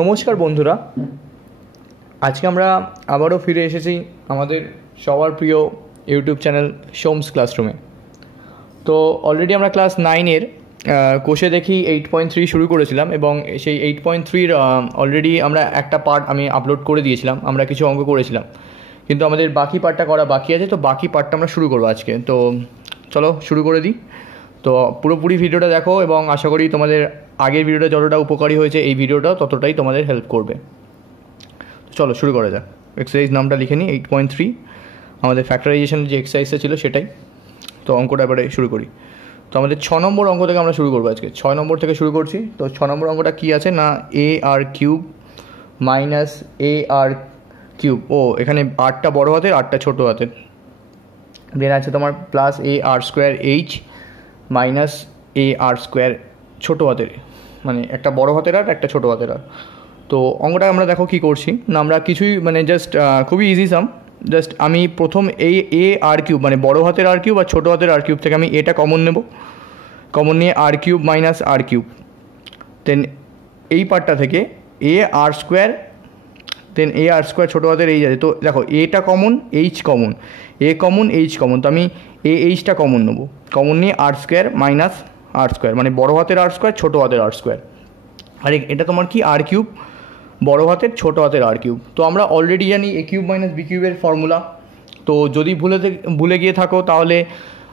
নমস্কার বন্ধুরা, আজকে আমরা আবারও ফিরে এসেছি আমাদের সবার প্রিয় ইউটিউব চ্যানেল সোমস ক্লাসরুমে। তো অলরেডি আমরা ক্লাস 9-এর কোষে দেখি 8.3 শুরু করেছিলাম এবং সেই 8.3-র অলরেডি আমরা একটা পার্ট আমি আপলোড করে দিয়েছিলাম। আমরা কিছু অঙ্ক করেছিলাম, কিন্তু আমাদের বাকি পার্টটা করা বাকি আছে। তো বাকি পার্টটা আমরা শুরু করবো আজকে। তো চলো শুরু করে দিই। তো পুরোপুরি ভিডিওটা দেখো এবং আশা করি তোমাদের আগের ভিডিওটা যতটা উপকারী হয়েছে এই ভিডিওটাও ততটাই তোমাদের হেল্প করবে। চলো শুরু করা যাক। এক্সারসাইজ নামটা লিখে নিই, 8.3 আমাদের ফ্যাক্টরাইজেশনের যে এক্সারসাইজটা ছিল সেটাই। তো অঙ্কটা এবারে শুরু করি। তো আমাদের 6 নম্বর অঙ্ক থেকে আমরা শুরু করবো আজকে। 6 নম্বর থেকে শুরু করছি। তো 6 নম্বর অঙ্কটা কী আছে না, এ আর কিউব মাইনাস এ আর কিউব। ও এখানে আরটা বড় হাতের, আরটা ছোটো হাতের। দেন আছে তোমার প্লাস এ আর স্কোয়ার এইচ মাইনাস এ আর স্কোয়ার ছোটো হাতের, মানে একটা বড় হাতের আর একটা ছোটো হাতের আর। তো অঙ্কটা আমরা দেখো কী করছি না, আমরা কিছুই মানে জাস্ট খুবই ইজি সাম। জাস্ট আমি প্রথম এই এ আর কিউব মানে বড় হাতের আর কিউব আর ছোটো হাতের আর কিউব থেকে আমি এটা কমন নেব। কমন নিয়ে আর কিউব মাইনাস আর কিউব, দেন এই পার্টটা থেকে এ আর স্কোয়ার, দেন এ আর স্কোয়ার ছোটো হাতের এই আছে। তো দেখো এটা common, H common, a common, H common. তো আমি এইচটা কমন নেবো। কমন নিয়ে আর স্কোয়ার মাইনাস আর স্কোয়ার, মানে বড় হাতের আর স্কোয়ার ছোটো হাতের আর স্কোয়ার। আর এটা তোমার কি আর কিউব, বড় হাতের ছোটো হাতের আর কিউব। তো আমরা অলরেডি জানি এ কিউব মাইনাস বি কিউবের ফর্মুলা। তো যদি ভুলে গিয়ে থাকো তাহলে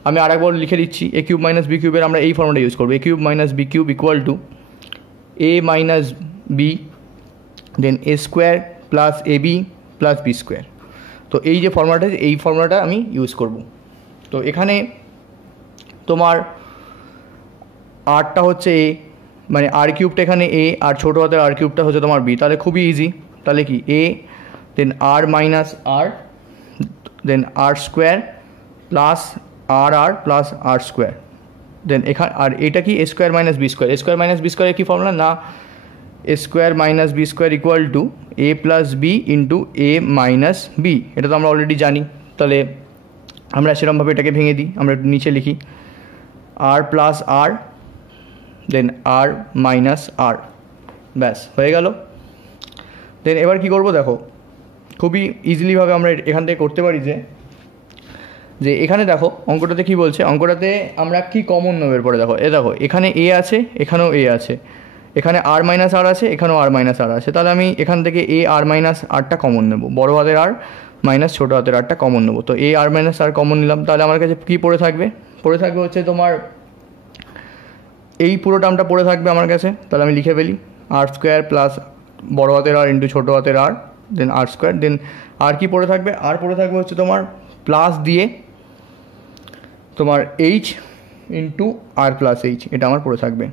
আমি আরেকবার লিখে দিচ্ছি। এ কিউব মাইনাস বি কিউবের আমরা এই ফর্মুলা ইউজ করবো। A cube minus b cube equal to a minus b, then a square plus a b plus b square. তো এই যে ফর্মুলাটা, এই ফর্মুলাটা আমি ইউজ করব। তো এখানে তোমার আরটা হচ্ছে এ, মানে আর কিউবটা এখানে এ আর ছোটো হাতের আর কিউবটা হচ্ছে তোমার বি। তাহলে খুবই ইজি। তাহলে কি a, then r minus r, then r square plus r r plus r square. Then এখানে আর এটা কি a square minus b square. A square minus b স্কোয়ারের কী ফর্মুলা না, a square minus b square equal to a plus b into a minus b. এটা তো আমরা অলরেডি জানি। তাহলে আমরা সেরকমভাবে এটাকে ভেঙে দিই। আমরা একটু নিচে লিখি আর প্লাস আর, দেন আর মাইনাস আর, ব্যাস হয়ে গেল। দেন এবার কী করবো দেখো, খুবই ইজিলিভাবে আমরা এখান থেকে করতে পারি যে এখানে দেখো অঙ্কটাতে কী বলছে। অঙ্কটাতে আমরা কি কমন নেব এরপরে দেখো, দেখো এখানে এ আছে, এখানেও এ আছে, এখানে আর মাইনাস আর আছে, এখানেও আর মাইনাস আর আছে। তাহলে আমি এখান থেকে এ আর মাইনাস আরটা কমন নেব, বড় হাতের আর মাইনাস ছোটো হাতের আরটা কমন নেব। তো এ আর মাইনাস আর কমন নিলাম। তাহলে আমার কাছে কী পড়ে থাকবে, পড়ে থাকবে হচ্ছে তোমার এই পুরো টার্মটা পড়ে থাকবে আমার কাছে। তাহলে আমি লিখে ফেলি আর স্কোয়ার প্লাস বড় হাতের আর ইন্টু ছোটো হাতের আর, দেন আর স্কোয়ার। দেন আর কি পড়ে থাকবে, আর পড়ে থাকবে হচ্ছে তোমার প্লাস দিয়ে তোমার এইচ ইন্টু আর প্লাস এইচ, এটা আমার পড়ে থাকবে।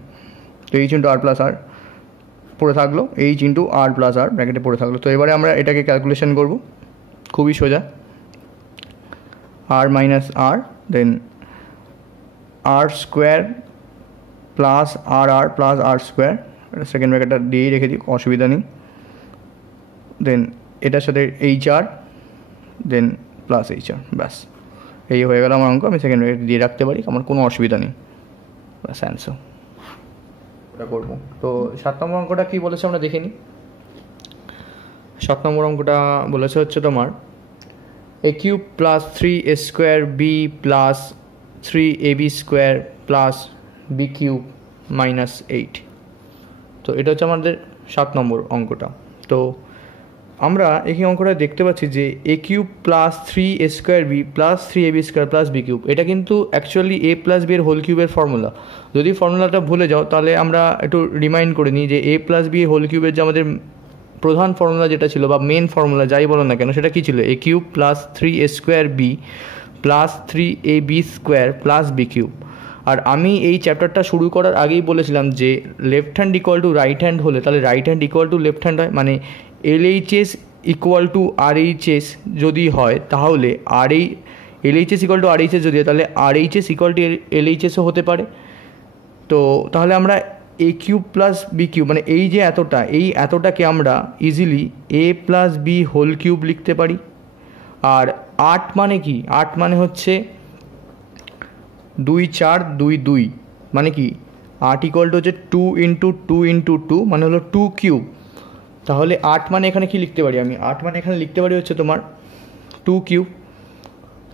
তো এইচ ইন্টু আর প্লাস আর পড়ে থাকলো, এইচ ইন্টু আর প্লাস আর ব্র্যাকেটে পড়ে থাকলো। তো এবারে আমরা এটাকে ক্যালকুলেশন করব, খুবই সোজা। আর minus r, then r square plus r r plus r square, second ব্র্যাকেটটা দিয়েই রেখে দিই, অসুবিধা নেই। দেন এটার সাথে এইচ আর, দেন প্লাস এইচ আর, ব্যাস এই হয়ে গেল আমার অঙ্ক। আমি সেকেন্ড ব্র্যাকেট দিয়ে রাখতে পারি, আমার কোনো অসুবিধা নেই। ব্যাস অ্যান্সার ওটা করবো। তো 7 নম্বর অঙ্কটা কী বলেছে আমরা দেখে নিই। 7 নম্বর অঙ্কটা বলেছে হচ্ছে তোমার a cube plus 3 a square b plus 3 a b square plus b cube minus 8। তো এটা হচ্ছে আমাদের 7 নম্বর অঙ্কটা। তো আমরা এই অঙ্কটা দেখতে পাচ্ছি যে a cube plus 3 a square b plus 3 a b square plus b cube, এটা কিন্তু অ্যাকচুয়ালি এ প্লাস বি এর হোল কিউবের ফর্মুলা। যদি ফর্মুলাটা ভুলে যাও তাহলে আমরা একটু রিমাইন্ড করে নিই যে এ প্লাস বি হোল কিউবের যে আমাদের প্রধান ফর্মুলা যেটা ছিল বা মেন ফর্মুলা যাই বলো না কেন, সেটা কী ছিল, a cube plus 3 a square b plus 3 a b square plus b cube. আর আমি এই চ্যাপ্টারটা শুরু করার আগেই বলেছিলাম যে left hand equal to right hand হলে তাহলে right hand equal to left hand হয়, মানে এলএইচএস ইকুয়াল টু আরএইচএস যদি হয় তাহলে এলএইচএস ইকুয়াল টু আরএইচএস যদি হয় তাহলে আরএইচএস ইকুয়াল টু এলএইচএসও হতে পারে। তো তাহলে আমরা এ কিউব প্লাস বি কিউব মানে এই যে এতটাকে আমরা ইজিলি এ প্লাস বি হোল কিউব লিখতে পারি। আর 8 মানে কি, 8 মানে হচ্ছে 2 4 2 2, মানে কি 8 ইকুয়াল টু হচ্ছে 2 ইন্টু 2 ইন্টু 2 মানে হলো 2 কিউব। তাহলে 8 মানে এখানে কি লিখতে পারি আমি? 8 মানে এখানে লিখতে পারি হচ্ছে তোমার 2 কিউব।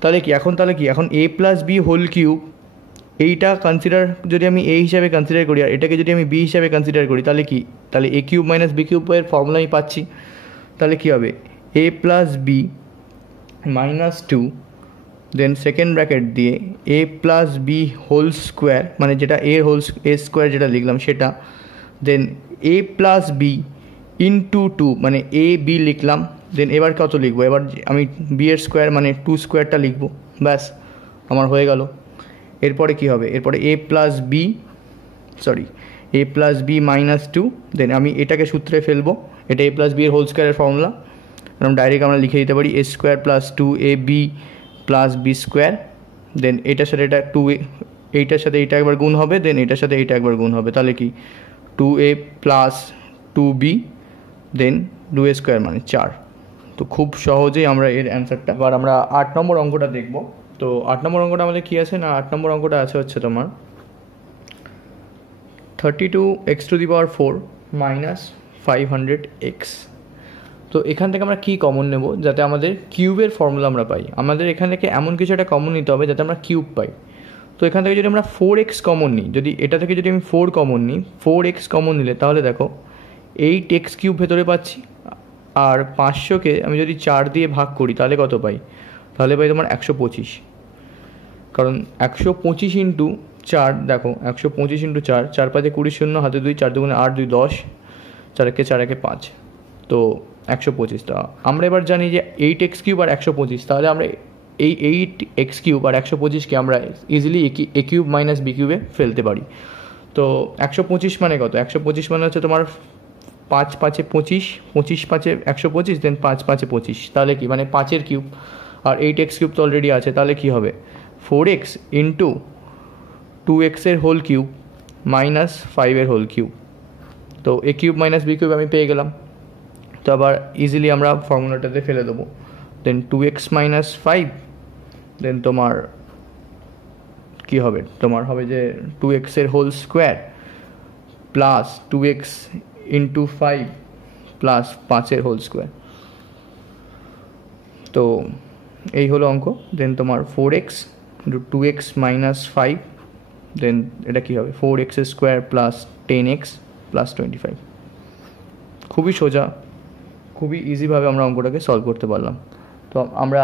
তাহলে কি এখন a plus b whole cube, এইটা কনসিডার যদি আমি a হিসাবে কনসিডার করি আর এটাকে যদি আমি b হিসাবে কনসিডার করি, তাহলে a কিউব মাইনাস বি কিউবের ফর্মুলা আমি পাচ্ছি। তাহলে কী হবে? a plus b minus 2, then second bracket দিয়ে a plus b whole square, মানে যেটা a স্কোয়ার যেটা লিখলাম সেটা, then a plus b into 2, মানে a b লিখলাম। দেন এবার কত লিখবো? এবার আমি b এর স্কোয়ার মানে 2 স্কোয়ারটা লিখবো, ব্যাস আমার হয়ে গেল। এরপরে কি হবে? এরপরে a plus b minus 2, then আমি এটাকে সূত্রে ফেলবো, এটা a প্লাস বি এর হোল স্কোয়ারের ফর্মুলা, এরকম ডাইরেক্ট আমরা লিখে দিতে পারি a square plus 2ab plus b square. Then এটার সাথে এটা এইটার সাথে এইটা একবার গুণ হবে, দেন এটার সাথে এইটা একবার গুণ হবে, তাহলে কি 2a প্লাস 2b দেন 2a স্কোয়ার মানে 4। তো খুব সহজেই আমরা এর অ্যান্সারটা। এবার আমরা 8 নম্বর অঙ্কটা দেখব। তো 8 নম্বর অঙ্কটা আমাদের কী আছে না, 8 নম্বর অঙ্কটা আছে হচ্ছে তোমার 32x⁴ মাইনাস 500x। তো এখান থেকে আমরা কী কমন নেব যাতে আমাদের কিউবের ফর্মুলা আমরা পাই? আমাদের এখান থেকে এমন কিছু একটা কমন নিতে হবে যাতে আমরা কিউব পাই। তো এখান থেকে যদি আমরা 4x কমন নিই, যদি এটা থেকে যদি আমি 4 কমন নিই, 4x কমন নিলে তাহলে দেখো 8x³ ভেতরে পাচ্ছি, আর 500কে আমি যদি 4 দিয়ে ভাগ করি তাহলে কত পাই? তাহলে পাই তোমার 125। কারণ 125 ইন্টু 4, দেখো 125 ইন্টু 4, 4 5 20 শূন্য, হাতে 2, 4 2 8, 2 10, 4 1 4 1 5, তো 125। তা আমরা এবার জানি যে 8x³ আর 125, তাহলে আমরা এই 8x³ আর 125কে আমরা easily a cube minus B কিউবে ফেলতে পারি। তো 125 মানে কত? 125 মানে হচ্ছে তোমার 5 5 25, 25 5 125, দেন 5 5 25, তাহলে কি মানে 5 কিউব, আর 8x³ তো অলরেডি আছে, তাহলে কি হবে? 4x ইন্টু 2x এর হোল কিউব মাইনাস 5 এর হোল কিউব। তো a cube minus b cube আমি পেয়ে গেলাম। তো আবার ইজিলি আমরা ফর্মুলাটাতে ফেলে দেবো, দেন 2x মাইনাস 5, দেন তোমার কী হবে? তোমার হবে যে 2x এর whole square plus 2x into 5 plus 5 এর হোল স্কোয়ার। তো এই হলো অঙ্ক। দেন তোমার 4x ইন্টু 2x মাইনাস 5, দেন এটা কী হবে? 4x square plus 10x plus 25। খুবই সোজা, খুবই ইজিভাবে আমরা অঙ্কটাকে সলভ করতে পারলাম। তো আমরা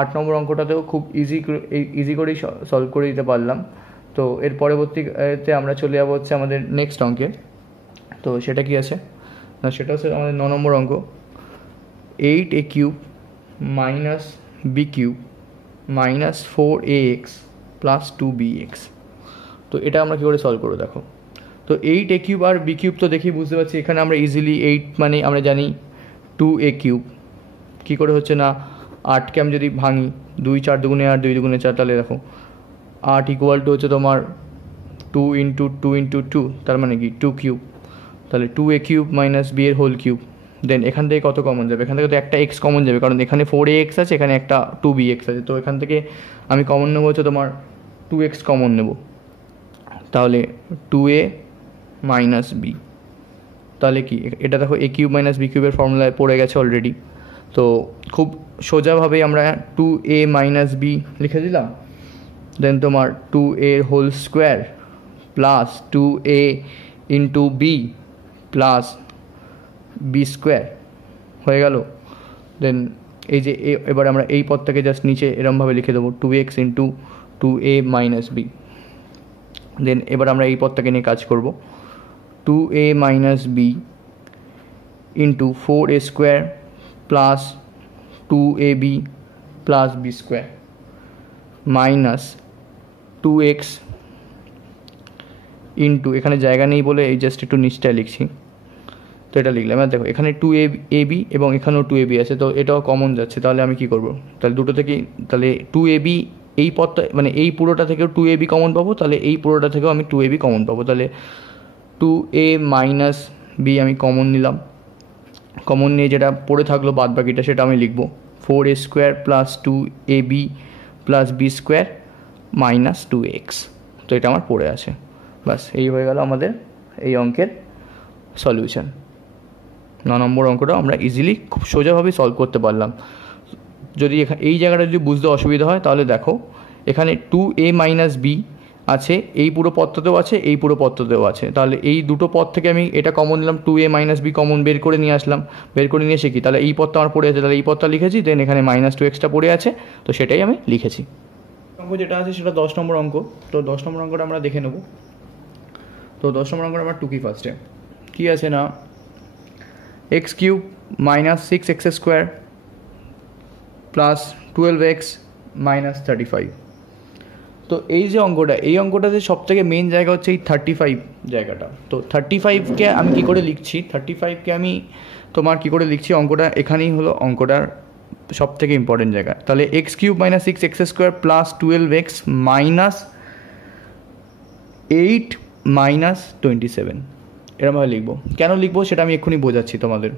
8 নম্বর অঙ্কটাতেও খুব ইজি করেই সলভ করে দিতে পারলাম। তো এর পরবর্তীতে আমরা চলে যাবো হচ্ছে আমাদের নেক্সট অঙ্কে। তো সেটা কি আছে না, সেটা হচ্ছে আমাদের 9 নম্বর অঙ্ক, 8a³ minus b³ minus 4ax plus 2bx। তো এটা আমরা কী করে সলভ করবো দেখো। তো 8a³ আর b³ তো দেখি বুঝতে পারছি, এখানে আমরা ইজিলি 8 মানে আমরা জানি 2a³ কী করে হচ্ছে না, 8কে আমি যদি ভাঙি, 2 4 2 8, 2 2 4, তাহলে দেখো 8 ইকুয়াল টু হচ্ছে তোমার 2 ইন্টু 2 ইন্টু 2, তার মানে কি 2³ তাহলে 2a³ মাইনাস b এর হোল কিউব। দেন এখান থেকে কত কমন যাবে? এখান থেকে তো একটা x কমন যাবে, কারণ এখানে 4ax আছে, এখানে একটা 2bx আছে। তো এখান থেকে আমি কমন নেবো হচ্ছে তোমার 2x কমন নেব, তাহলে 2a মাইনাস b। তাহলে কি এটা দেখো a³ মাইনাস b³ ফর্মুলায় পড়ে গেছে অলরেডি। তো খুব সোজাভাবেই আমরা 2a মাইনাস b লিখে দিলাম, দেন তোমার 2a whole square plus 2a into b plus b square হয়ে গেল। দেন এই যে এবার আমরা এই পদটাকে জাস্ট নিচে এরমভাবে লিখে দেবো 2x into 2a minus b। দেন এবার আমরা এই পদটাকে নিয়ে কাজ করব, 2a minus b into 4a square plus 2ab plus b square minus 2x into, এখানে জায়গা নেই বলে এই জাস্ট একটু নিচটায় লিখছি, তো এটা লিখলাম। আর দেখো এখানে 2ab এবং এখানেও 2ab আছে, তো এটাও কমন যাচ্ছে, তাহলে আমি কি করব? তাহলে দুটো থেকেই, তাহলে 2ab এই পদটা মানে এই পুরোটা থেকেও 2ab কমন পাবো, তাহলে এই পুরোটা থেকেও আমি 2ab কমন পাবো, তাহলে 2a মাইনাস b আমি কমন নিলাম। কমন নিয়ে যেটা পড়ে থাকলো বাদ বাকিটা সেটা আমি লিখবো 4a square plus 2ab plus b square minus 2x। তো এটা আমার পড়ে আছে, বাস এই হয়ে গেল আমাদের এই অঙ্কের সলিউশন। নম্বর অঙ্কটা আমরা ইজিলি খুব সোজাভাবে সলভ করতে পারলাম। যদি এই জায়গাটা যদি বুঝতে অসুবিধা হয় তাহলে দেখো, এখানে 2a - b আছে, এই পুরো পদটাতেও আছে, এই পুরো পদটাতেও আছে। তাহলে এই দুটো পদ থেকে আমি এটা কমন নিলাম, 2a - b কমন বের করে নিয়ে আসলাম। বের করে নিয়ে এসে কি, তাহলে এই পদটা আমার পড়ে আছে, তাহলে এই পদটা লিখেছি, দেন এখানে -2xটা পড়ে আছে, তো সেটাই আমি লিখেছি। অঙ্ক যেটা আছে সেটা 10 নম্বর অঙ্ক। তো 10 নম্বর অঙ্কটা আমরা দেখে নেব। তো 10 নম্বর অঙ্কটা আমরা টুকি ফার্স্টে কী আছে না, x³ - 6x² + 12x - 35। তো এই যে অঙ্কটা, এই অঙ্কটাতে সবথেকে মেন জায়গা হচ্ছে এই 35 জায়গাটা। তো 35কে আমি কী করে লিখছি, 35কে আমি তোমার কী করে লিখছি, অঙ্কটা এখানেই হলো অঙ্কটার সবথেকে ইম্পর্টেন্ট জায়গা। তাহলে x³ - 6x² + 12x - 8 - 27 এরমভাবে লিখবো। কেন লিখবো সেটা আমি এক্ষুনি বোঝাচ্ছি তোমাদের।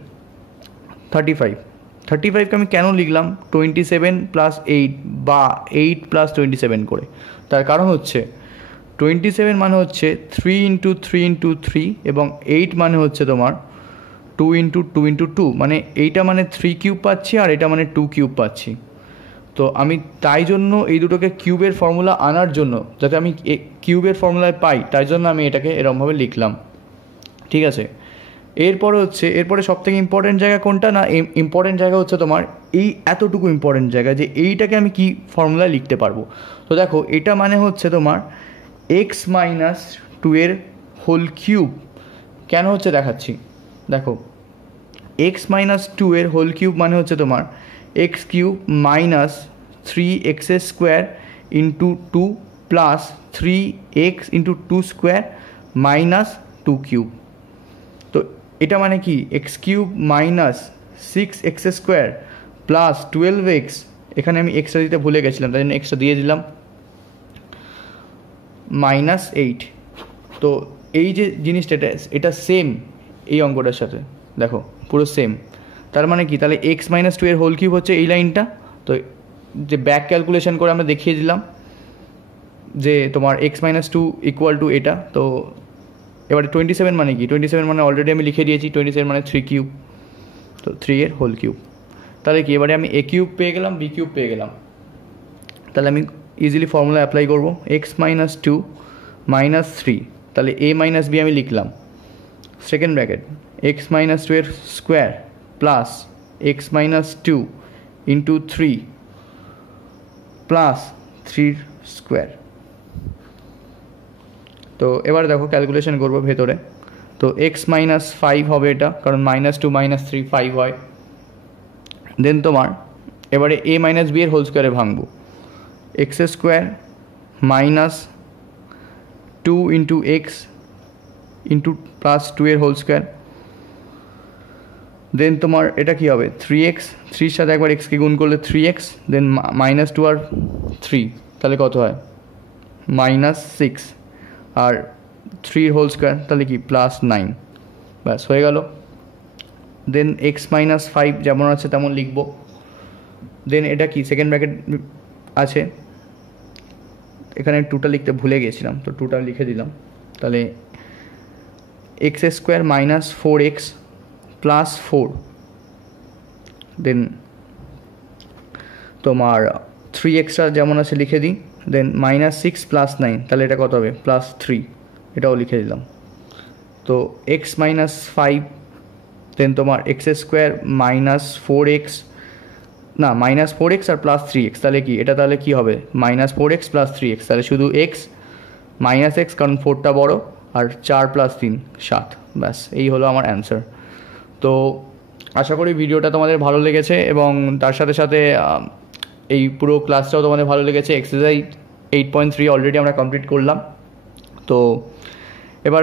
35কে আমি কেন লিখলাম 27 + 8 বা 8 + 27 করে, তার কারণ হচ্ছে 27 মানে হচ্ছে 3 × 3 × 3 এবং 8 মানে হচ্ছে তোমার 2 × 2 × 2, মানে এইটা মানে 3³ পাচ্ছি আর এটা মানে 2³ পাচ্ছি। তো আমি তাই জন্য এই দুটোকে কিউবের ফর্মুলা আনার জন্য, যাতে আমি কিউবের ফর্মুলায় পাই, তাই জন্য আমি এটাকে এরমভাবে লিখলাম। ঠিক আছে, এরপরে সবথেকে ইম্পর্টেন্ট জায়গা কোনটা না, ইম্পর্টেন্ট জায়গা হচ্ছে তোমার এই এতটুকু ইম্পর্টেন্ট জায়গা, যে এইটাকে আমি কি ফর্মুলায় লিখতে পারবো। তো দেখো, এটা মানে হচ্ছে তোমার x - 2 এর হোল কিউব। কেন হচ্ছে দেখাচ্ছি, দেখো x - 2 এর হোল কিউব মানে হচ্ছে তোমার x³ - 3x² × 2 + 3x × 2² - 2³ তো এটা মানে কি x³ - 6x² + 12x, এখানে আমি এক্সট্রা দিতে ভুলে গেছিলাম, তাই জন্য এক্সট্রা দিয়ে দিলাম, -8। তো এই যে জিনিসটা, এটা সেম এই অঙ্কটার সাথে, দেখো পুরো সেম। তার মানে কি, তাহলে x - 2 এর হোল কিউব হচ্ছে এই লাইনটা। তো যে ব্যাক ক্যালকুলেশন করে আমরা দেখিয়ে দিলাম যে তোমার x - 2 = এটা। তো এবারে 27 মানে কি, 27 মানে অলরেডি আমি লিখে দিয়েছি, 27 মানে 3³ তো 3 এর হোল কিউব। তাহলে কি, এবারে আমি a³ পেয়ে গেলাম, b³ পেয়ে গেলাম। তাহলে আমি ইজিলি ফর্মুলা অ্যাপ্লাই করবো, x - 2 - 3, তাহলে a - b আমি লিখলাম, সেকেন্ড ব্র্যাকেট x - 2 এর square plus x - 2 × 3 plus 3 square. তো এবার দেখো ক্যালকুলেশন করবো ভেতরে। তো x - 5 হবে এটা, কারণ -2 - 3 5 হয়। দেন তোমার এবারে a - b এর হোল স্কোয়ারে ভাঙবো, x² - 2 × x + 2 এর হোল স্কোয়ার। দেন তোমার এটা কি হবে 3x, 3 সাথে একবার এক্সকে গুণ করলে 3x, দেন -2 আর 3, তাহলে কত হয় -6, আর 3 হোল স্কোয়ার তাহলে কি +9, ব্যাস হয়ে গেল। দেন x - 5 যেমন আছে তেমন লিখবো। দেন এটা কি সেকেন্ড ব্র্যাকেট আছে, এখানে 2টা লিখতে ভুলে গেছিলাম, তো 2টা লিখে দিলাম। তাহলে x² - 4x + 4, দেন তোমার 3x যেমন আছে লিখে দিই, দেন -6 + 9, তাহলে এটা কত হবে +3, এটাও লিখে দিলাম। তো x - 5, দেন তোমার x² - 4x, না -4x আর +3x, তাহলে কি এটা, তাহলে কি হবে -4x + 3x, তাহলে শুধু x -x, কারণ 4টা বড়, আর 4 + 3 7, ব্যাস এই হলো আমার অ্যান্সার। তো আশা করি ভিডিওটা তোমাদের ভালো লেগেছে, এবং তার সাথে সাথে এই পুরো ক্লাসটাও তোমাদের ভালো লেগেছে। এক্সারসাইজ 8.3 অলরেডি আমরা কমপ্লিট করলাম। তো এবার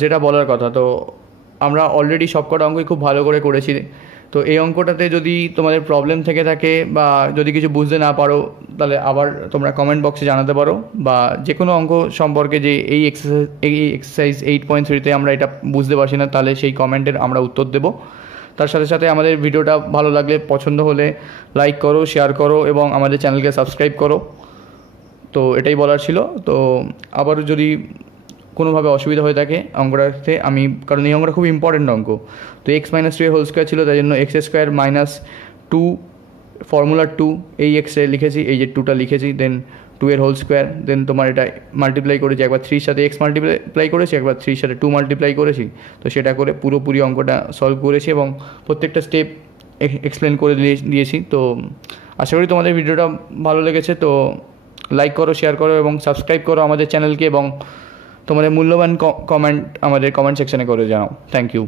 যেটা বলার কথা, তো আমরা অলরেডি সবকটা অঙ্কই খুব ভালো করে করেছি। তো এই অঙ্কটাতে যদি তোমাদের প্রবলেম থেকে থাকে বা যদি কিছু বুঝতে না পারো, তাহলে আবার তোমরা কমেন্ট বক্সে জানাতে পারো, বা যে কোনো অঙ্ক সম্পর্কে যে এই এক্সারসাইজ 8.3-তে আমরা এটা বুঝতে পারছি না, তাহলে সেই কমেন্টের আমরা উত্তর দেবো। তার সাথে সাথে আমাদের ভিডিওটা ভালো লাগলে, পছন্দ হলে লাইক করো, শেয়ার করো এবং আমাদের চ্যানেলকে সাবস্ক্রাইব করো। তো এটাই বলার ছিল। তো আবারও যদি কোনোভাবে অসুবিধা হয়ে থাকে অঙ্কটাতে আমি, কারণ এই অঙ্কটা খুব ইম্পর্টেন্ট অঙ্ক। তো এক্স মাইনাস টু এর হোল স্কোয়ার ছিল, তাই জন্য x square minus two formula two এই এক্সে লিখেছি, এই যে টুটা লিখেছি, দেন টু এর হোল স্কোয়ার, দেন তোমার এটা মাল্টিপ্লাই করেছি, একবার থ্রির সাথে এক্স মাল্টিপ্লাই করেছি, একবার থ্রির সাথে টু মাল্টিপ্লাই করেছি। তো সেটা করে পুরোপুরি অঙ্কটা সলভ করেছি এবং প্রত্যেকটা স্টেপ এক্সপ্লেন করে দিয়েছি। তো আশা করি তোমাদের ভিডিওটা ভালো লেগেছে। তো লাইক করো, শেয়ার করো এবং সাবস্ক্রাইব করো আমাদের চ্যানেলকে, এবং তোমাদের মূল্যবান কমেন্ট আমাদের কমেন্ট সেকশানে করে জানাও। Thank you.